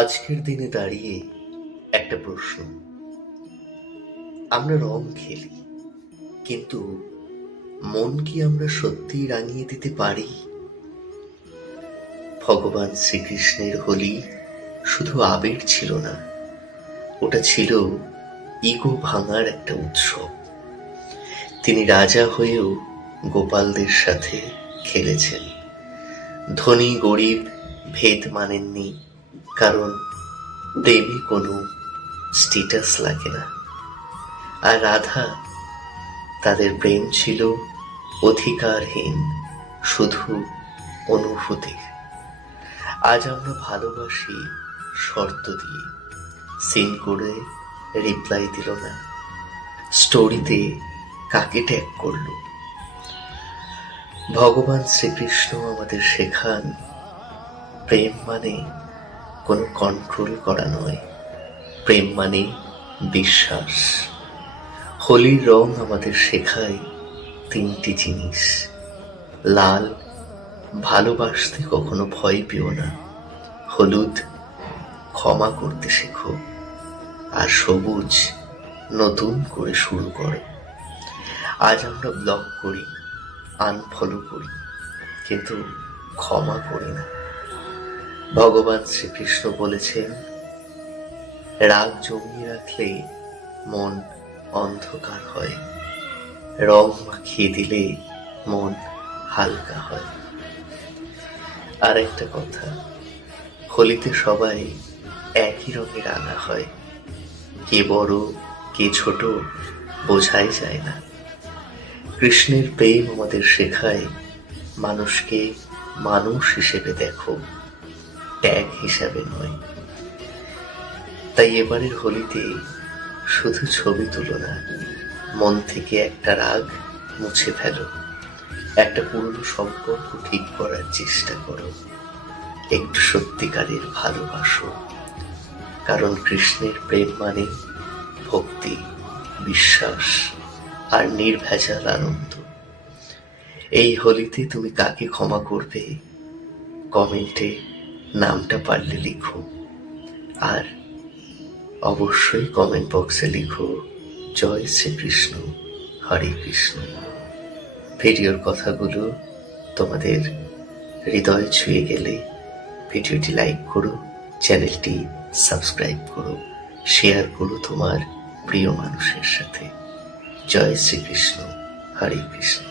আজকের দিনে দাঁড়িয়ে একটা প্রশ্ন। আমরা রং খেলি, কিন্তু মন কি আমরা সত্যিই রাঙিয়ে দিতে পারি? ভগবান শ্রীকৃষ্ণের হোলি শুধু আবির ছিল না, ওটা ছিল ইগো ভাঙার একটা উৎসব। তিনি রাজা হয়েও গোপালদের সাথে খেলেছেন। ধনী গরিব ভেদ মানেননি, কারণ প্রেমে কোনো স্ট্যাটাস লাগে না। আর রাধা, তাদের প্রেম ছিল অধিকারহীন, শুধু অনুভূতি। আজ আমরা ভালোবাসি শর্ত দিয়ে, সিন করে রিপ্লাই দিল না, স্টোরিতে কাকে ট্যাগ করলো। ভগবান শ্রীকৃষ্ণ আমাদের শেখান, প্রেম মানে কোনো কন্ট্রোল করা নয়, প্রেম মানে বিশ্বাস। হোলির রং আমাদের শেখায় তিনটি জিনিস: লাল, ভালোবাসতে কখনো ভয় পেও না; হলুদ, ক্ষমা করতে শেখো; আর সবুজ, নতুন করে শুরু করো। আজ আমরা ব্লক করি, আনফলো করি, কিন্তু ক্ষমা করি না। ভগবান শ্রীকৃষ্ণ বলেছেন, রাগ জমিয়ে রাখলে মন অন্ধকার হয়, রং মাখিয়ে দিলে মন হালকা হয়। আর একটা কথা, হোলিতে সবাই একই রঙে রাঙা হয়। কে বড় কে ছোট বোঝাই যায় না। কৃষ্ণের প্রেম আমাদের শেখায়, মানুষকে মানুষ হিসেবে দেখো, ট্যাগ হিসাবে নয়। তাই এবারের হোলিতে শুধু ছবি তুলো না, মন থেকে একটা রাগ মুছে ফেলো, একটা পুরনো সম্পর্ক ঠিক করার চেষ্টা করো, একটু সত্যিকারের ভালোবাসো। কারণ কৃষ্ণের প্রেম মানে ভক্তি, বিশ্বাস আর নির্ভেজাল আনন্দ। এই হোলিতে তুমি কাকে ক্ষমা করবে, কমেন্টে নামটা পারলে লিখো। আর অবশ্যই কমেন্ট বক্সে লিখো, জয় শ্রীকৃষ্ণ, হরে কৃষ্ণ। ভিডিওর কথাগুলো তোমাদের হৃদয় ছুঁয়ে গেলে ভিডিওটি লাইক করো, চ্যানেলটি সাবস্ক্রাইব করো, শেয়ার করো তোমার প্রিয় মানুষের সাথে। জয় শ্রীকৃষ্ণ, হরে কৃষ্ণ।